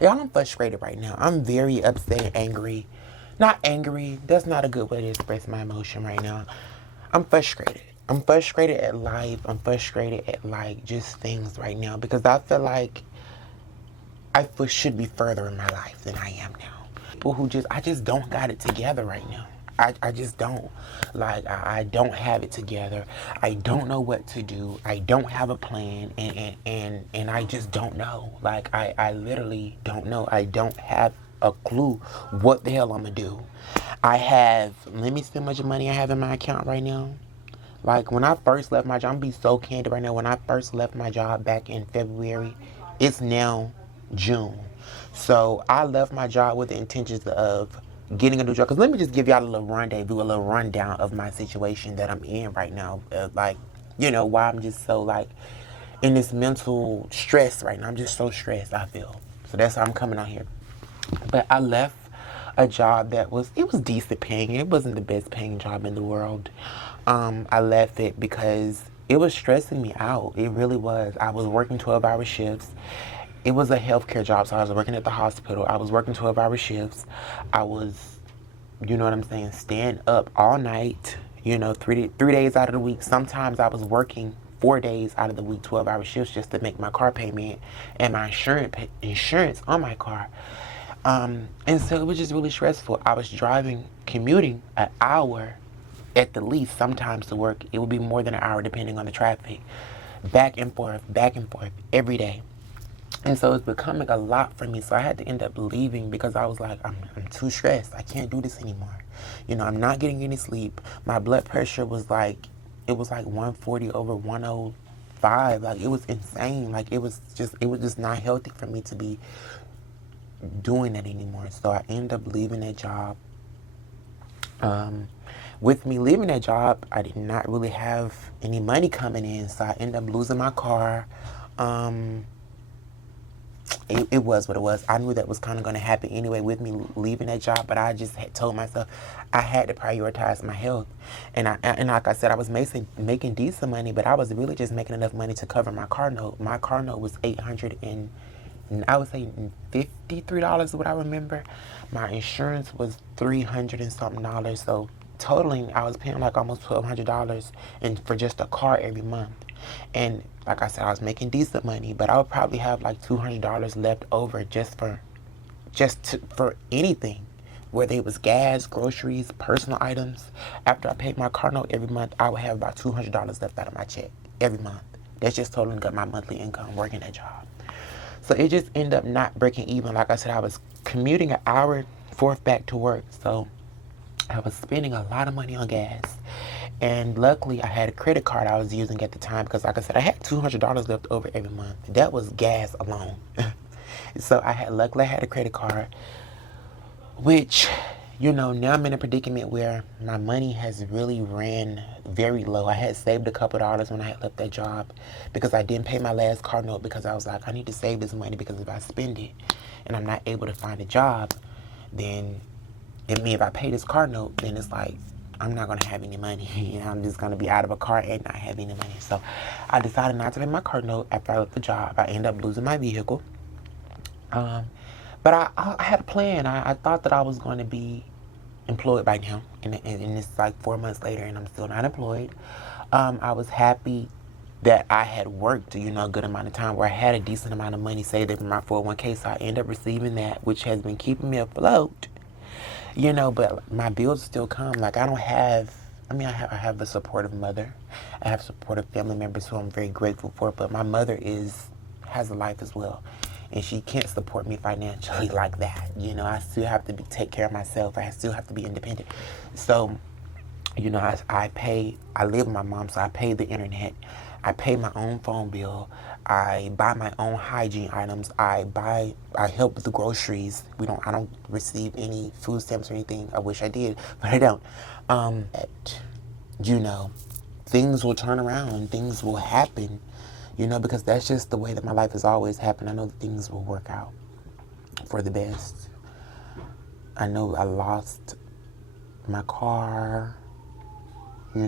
Y'all, I'm frustrated right now. I'm very upset and angry. Not angry. That's not a good way to express my emotion right now. I'm frustrated. I'm frustrated at life. I'm frustrated at like just things right now because I feel like should be further in my life than I am now. People who I just don't got it together right now. I just don't. Like, I don't have it together. I don't know what to do. I don't have a plan. And I just don't know. Like, I literally don't know. I don't have a clue what the hell I'm going to do. Let me see how much money I have in my account right now. Like, when I first left my job, I'm going to be so candid right now. When I first left my job back in February, it's now June. So I left my job with the intentions of getting a new job. Because let me just give y'all a little rendezvous, a little rundown of my situation that I'm in right now. Why I'm just so, like, in this mental stress right now. I'm just so stressed, I feel. So that's why I'm coming on here. But I left a job it was decent paying. It wasn't the best paying job in the world. I left it because it was stressing me out. It really was. I was working 12-hour shifts. It was a healthcare job, so I was working at the hospital. I was working 12-hour shifts. I was, you know what I'm saying, staying up all night, 3 days out of the week. Sometimes I was working 4 days out of the week, 12-hour shifts just to make my car payment and my insurance on my car. And so it was just really stressful. I was commuting an hour at the least sometimes to work. It would be more than an hour depending on the traffic. Back and forth every day. And so it's becoming a lot for me. So I had to end up leaving because I was like, I'm too stressed. I can't do this anymore. I'm not getting any sleep. My blood pressure was like, it was like 140 over 105. Like, it was insane. Like, it was just not healthy for me to be doing that anymore. So I ended up leaving that job. With me leaving that job, I did not really have any money coming in, so I ended up losing my car. It was what it was. I knew that was kind of going to happen anyway with me leaving that job, but I just had told myself I had to prioritize my health. And like I said, I was making decent money, but I was really just making enough money to cover my car note. My car note was I would say $53 is what I remember. My insurance was $300 and something dollars. So totaling, I was paying like almost $1,200 and for just a car every month. And like I said, I was making decent money, but I would probably have like $200 left over for anything, whether it was gas, groceries, personal items. After I paid my car note every month, I would have about $200 left out of my check every month. That's just totaling up my monthly income working that job. So it just ended up not breaking even. Like I said, I was commuting an hour forth back to work. So I was spending a lot of money on gas. And luckily, I had a credit card I was using at the time because, like I said, I had $200 left over every month. That was gas alone. So luckily, I had a credit card, which, now I'm in a predicament where my money has really ran very low. I had saved a couple dollars when I had left that job because I didn't pay my last car note because I was like, I need to save this money because if I spend it and I'm not able to find a job, then if I pay this car note, then it's like, I'm not going to have any money. I'm just going to be out of a car and not have any money. So I decided not to pay my car note after I left the job. I ended up losing my vehicle. But I had a plan. I thought that I was going to be employed by now. And it's like 4 months later and I'm still not employed. I was happy that I had worked, a good amount of time where I had a decent amount of money saved up in my 401k. So I ended up receiving that, which has been keeping me afloat. But my bills still come. Like, I have a supportive mother. I have supportive family members who I'm very grateful for. But my mother has a life as well. And she can't support me financially like that. I still have to take care of myself. I still have to be independent. So, I live with my mom, so I pay the internet. I pay my own phone bill. I buy my own hygiene items. I help with the groceries. I don't receive any food stamps or anything. I wish I did, but I don't. You know, things will turn around. Things will happen, because that's just the way that my life has always happened. I know that things will work out for the best. I know I lost my car, I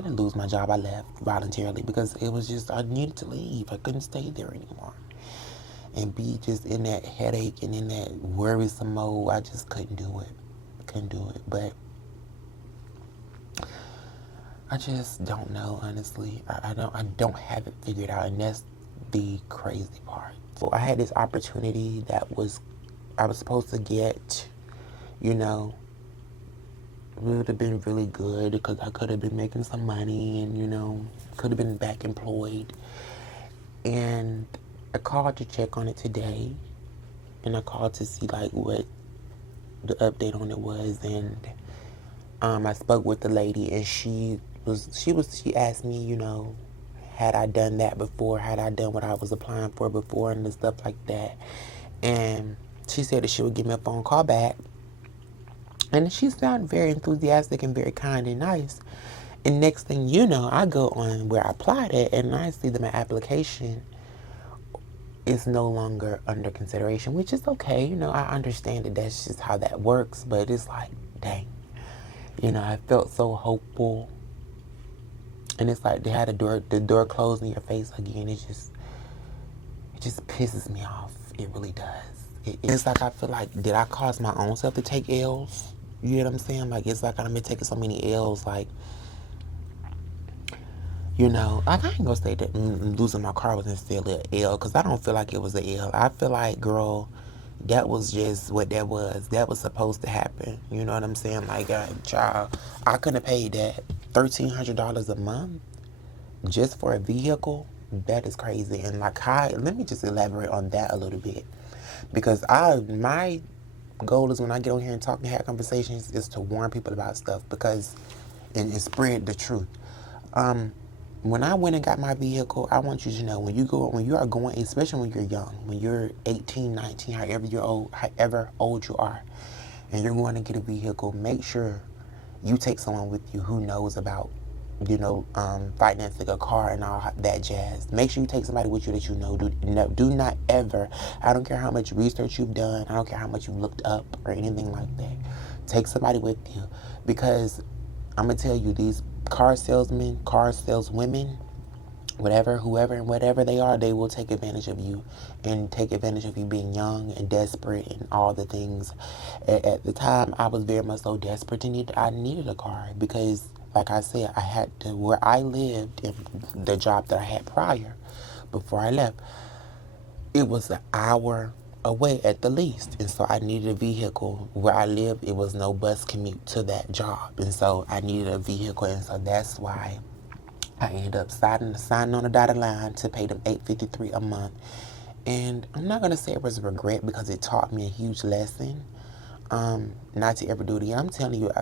didn't lose my job. I left voluntarily because it was just, I needed to leave. I couldn't stay there anymore. and be just in that headache and in that worrisome mode. I just couldn't do it. Couldn't do it. But I just don't know, honestly. I don't have it figured out, and that's the crazy part. So I had this opportunity that I was supposed to get, you know, it would have been really good because I could have been making some money and, you know, could have been back employed. And I called to check on it today, and I called to see like what the update on it was, and I spoke with the lady, and she asked me, you know, had I done that before, had I done what I was applying for before, and stuff like that. And she said that she would give me a phone call back. And she sounded very enthusiastic and very kind and nice. And next thing you know, I go on where I applied it, and I see that my application is no longer under consideration, which is okay. You know, I understand that that's just how that works, but it's like, dang. You know, I felt so hopeful. And it's like they had the door closed in your face again. It just pisses me off. It really does. It's like I feel like, did I cause my own self to take L's? You know what I'm saying? Like, it's like I've been taking so many L's. Like, you know, like I ain't gonna say that losing my car was necessarily an L, because I don't feel like it was an L. I feel like, girl, that was just what that was. That was supposed to happen. You know what I'm saying? Like, child, I couldn't have paid that $1,300 a month just for a vehicle. That is crazy. And like, let me just elaborate on that a little bit, because my goal is when I get on here and talk and have conversations is to warn people about stuff, because and spread the truth. When I went and got my vehicle, I want you to know, when you are going, especially when you're young, when you're 18, 19, however old you are, and you're going to get a vehicle, make sure you take someone with you who knows about, you know, financing a car and all that jazz. Make sure you take somebody with you that you know. Do not ever, I don't care how much research you've done, I don't care how much you've looked up or anything like that. Take somebody with you, because I'm going to tell you, these car salesmen, car saleswomen, whoever and whatever they are, they will take advantage of you, and take advantage of you being young and desperate and all the things. At the time, I was very much so desperate I needed a car, because like I said, I had to, where I lived in the job that I had prior, before I left, it was an hour away at the least. And so I needed a vehicle. Where I lived, it was no bus commute to that job. And so I needed a vehicle. And so that's why I ended up signing on a dotted line to pay them $853 a month. And I'm not going to say it was a regret, because it taught me a huge lesson. Not to ever do it again. I'm telling you,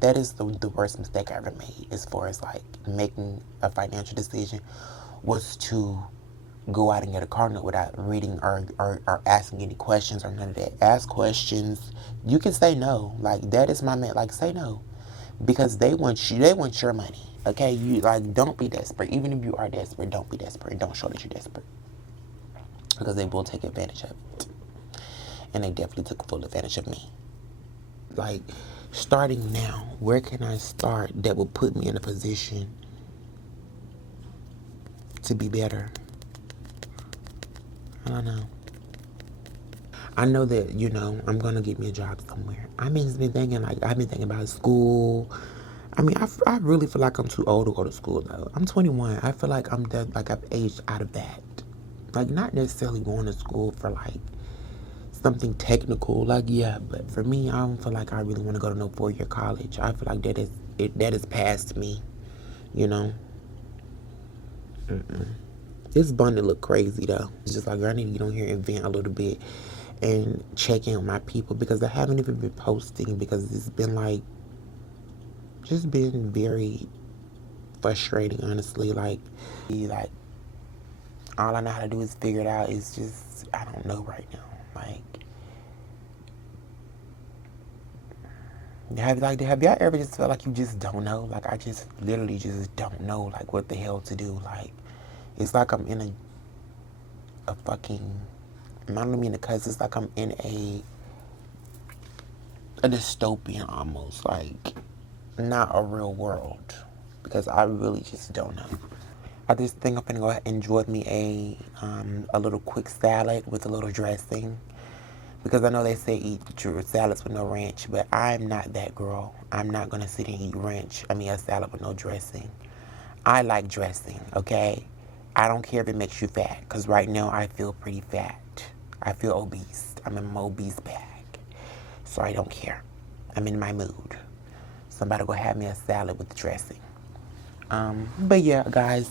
that is the worst mistake I ever made, as far as like making a financial decision, was to go out and get a car note without reading or asking any questions or none of that. Ask questions. You can say no. Like, that is my man. Like, say no, because they want your money. Okay, you like, don't be desperate. Even if you are desperate, don't be desperate. Don't show that you're desperate, because they will take advantage of it. And they definitely took full advantage of me. Like, starting now, where can I start that will put me in a position to be better? I don't know. I know that, you know, I'm going to get me a job somewhere. I've been thinking about school. I mean, I really feel like I'm too old to go to school, though. I'm 21. I feel like I've aged out of that. Like, not necessarily going to school for, like, something technical. Like, yeah, but for me, I don't feel like I really want to go to no 4-year college. I feel like that is past me, you know? This bundle look crazy, though. It's just like, girl, I need to get on here and vent a little bit and check in with my people, because I haven't even been posting, because it's been like, just been very frustrating, honestly. Like, all I know how to do is figure it out. It's just, I don't know right now. Have y'all ever just felt like you just don't know? Like, I just literally just don't know, like, what the hell to do. Like, it's like I'm in a fucking, I don't mean to cuss, it's like I'm in a dystopian almost, like, not a real world, because I really just don't know. I just think I'm gonna go ahead and enjoy me a little quick salad with a little dressing. Because I know they say eat salads with no ranch, but I'm not that girl. I'm not gonna sit and eat a salad with no dressing. I like dressing, okay? I don't care if it makes you fat, because right now I feel pretty fat. I feel obese. I'm in my obese bag. So I don't care. I'm in my mood. Somebody go have me a salad with dressing. But yeah, guys,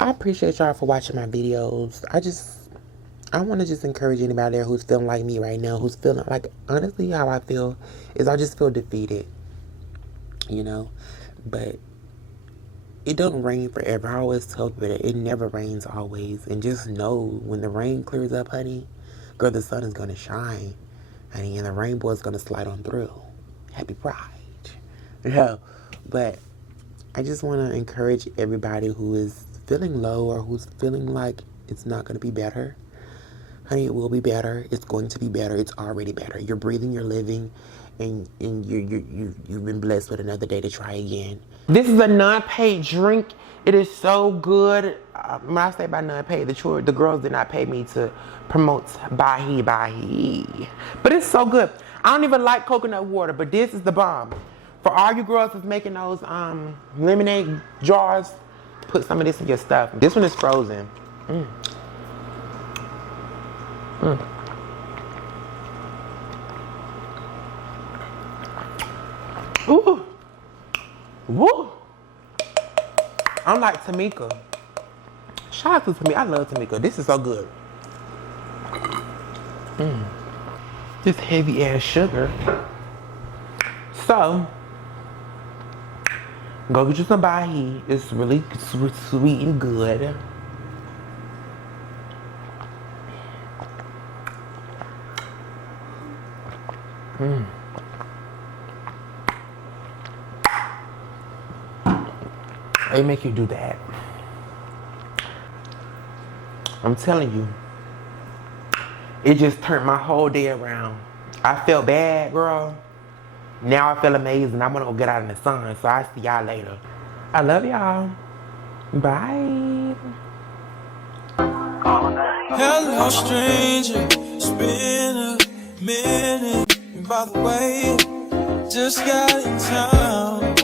I appreciate y'all for watching my videos. I want to just encourage anybody there who's feeling like me right now, who's feeling like, honestly, how I feel is I just feel defeated, you know? But it don't rain forever. I always tell people that it never rains always. And just know when the rain clears up, honey, girl, the sun is going to shine, honey, and the rainbow is going to slide on through. Happy Pride. Yeah. But I just want to encourage everybody who is feeling low or who's feeling like it's not going to be better. Honey, it will be better. It's going to be better. It's already better. You're breathing, you're living, and you've been blessed with another day to try again. This is a non-paid drink. It is so good. When I say by non-paid, the girls did not pay me to promote Bahi. But it's so good. I don't even like coconut water, but this is the bomb. For all you girls that's making those lemonade jars, put some of this in your stuff. This one is frozen. Ooh. Woo. I'm like Tamika. Shout out to Tamika. I love Tamika. This is so good. This heavy ass sugar. So, go get you some Bahi. It's really sweet and good. They make you do that. I'm telling you. It just turned my whole day around. I felt bad, girl. Now I feel amazing. I'm gonna go get out in the sun. So I'll see y'all later. I love y'all. Bye. Hello, stranger. It's been a minute. And by the way, just got in town.